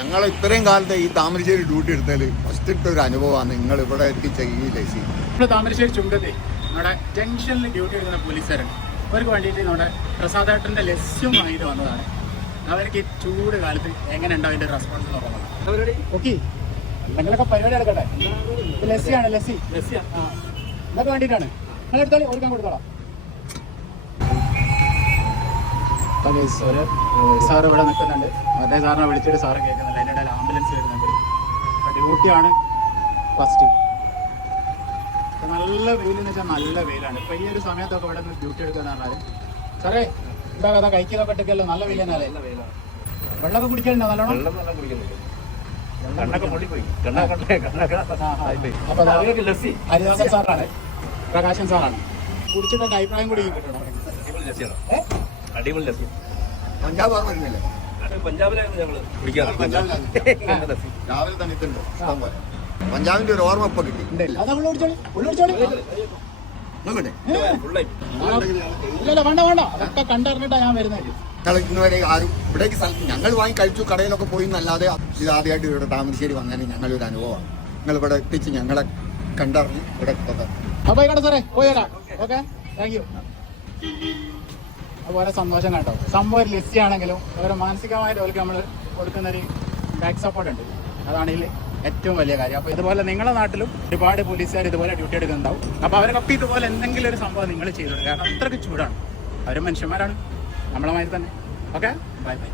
ഞങ്ങൾ ഇത്രയും കാലത്തെ ഈ താമരശ്ശേരി ഡ്യൂട്ടി എടുത്തതിൽ ഫസ്റ്റ് ഇട്ട ഒരു അനുഭവമാണ് നിങ്ങൾ ഇവിടെ എത്തിച്ച ഈ ലസി. നമ്മൾ താമരശ്ശേരി ചുങ്കത്തെ നമ്മുടെ ജംഗ്ഷനിൽ ഡ്യൂട്ടി എടുക്കുന്ന പോലീസുകാരുണ്ട്. അവർക്ക് വേണ്ടിയിട്ട് നമ്മുടെ പ്രസാദേട്ടൻ്റെ ലസ്യം വാങ്ങിയിട്ട് വന്നതാണ്. അവർക്ക് ഈ ചൂട് കാലത്ത് എങ്ങനെ ഉണ്ടാവും അതിൻ്റെ റെസ്പോൺസ് നോക്കുന്നത്. ഓക്കെ, നിങ്ങളൊക്കെ പരിപാടി എടുക്കട്ടെ. ഇത് ലസ്സിയാണ്, ലസ്സി ആ ഇതൊക്കെ വേണ്ടിയിട്ടാണ്. നിങ്ങൾ എടുത്താൽ ഒരുക്കാൻ കൊടുത്തോളാം. ഒരു സാറ് ഇവിടെ നിൽക്കുന്നുണ്ട്. അതേ സാറിനെ വിളിച്ചിട്ട് സാറ് കേൾക്കുന്നുണ്ട്. അതിൻ്റെ ഇടയിൽ ആംബുലൻസ് വരുന്നുണ്ട്. ഡ്യൂട്ടിയാണ് ഫസ്റ്റ്. നല്ല വെയിലെന്ന് വെച്ചാൽ നല്ല വെയിലാണ്. ഇപ്പം ഈ ഒരു സമയത്തൊക്കെ ഇവിടെ നിന്ന് ഡ്യൂട്ടി എടുക്കാന്ന് പറഞ്ഞാൽ സാറേ എന്താ കഥ കഴിക്കുന്നതൊക്കെ ഇട്ടൊക്കെയല്ലോ. നല്ല വെയിലെന്നാലേ. വെള്ളമൊക്കെ കുടിക്കലുണ്ടോ നല്ലോണം? അപ്പോൾ ഹരിദാസൻ സാറാണ്, പ്രകാശൻ സാറാണ്. കുടിച്ചിട്ട് അഭിപ്രായം കൂടി കിട്ടണം. അടിപൊളി ലസ്സി. പഞ്ചാബ് ഓർമ്മയില്ലേ? രാവിലെ തന്നെ ഇതുണ്ട് പഞ്ചാബിന്റെ ഒരു ഓർമ്മ ഇപ്പൊ കിട്ടി. വേണ്ട അതൊക്കെ കണ്ടറിഞ്ഞിട്ടാ ഞാൻ വരുന്നത്. ഇന്നുവരെ ആരും ഇവിടേക്ക് ഞങ്ങൾ വാങ്ങി കഴിച്ചു കടയിലൊക്കെ പോയി എന്നല്ലാതെ ഇത് ആദ്യമായിട്ട് ഇവിടെ താമരശ്ശേരി വന്നതിന് ഞങ്ങളൊരു അനുഭവമാണ്. നിങ്ങൾ ഇവിടെ എത്തിച്ച് ഞങ്ങളെ കണ്ടറിഞ്ഞ് ഇവിടെ അപ്പൊ കേട്ടോ സാറേ പോയേരാ. Okay, thank you. അതുപോലെ സന്തോഷം കേട്ടോ. സംഭവം ഒരു ലിസ്റ്റ് ആണെങ്കിലും അവരെ മാനസികമായിട്ട് അവർക്ക് നമ്മൾ കൊടുക്കുന്നൊരു ബാക്ക് സപ്പോർട്ട് ഉണ്ട്. അതാണെങ്കിൽ ഏറ്റവും വലിയ കാര്യം. അപ്പോൾ ഇതുപോലെ നിങ്ങളുടെ നാട്ടിലും ഒരുപാട് പോലീസുകാർ ഇതുപോലെ ഡ്യൂട്ടി എടുക്കുന്നുണ്ടാവും. അപ്പോൾ അവരൊക്കെ ഇതുപോലെ എന്തെങ്കിലും ഒരു സംഭവം നിങ്ങൾ ചെയ്തോളൂ. കാരണം അത്രയ്ക്ക് ചൂടാണ്. അവരും മനുഷ്യന്മാരാണ്, നമ്മളെ മാതിരി തന്നെ. Okay, bye bye.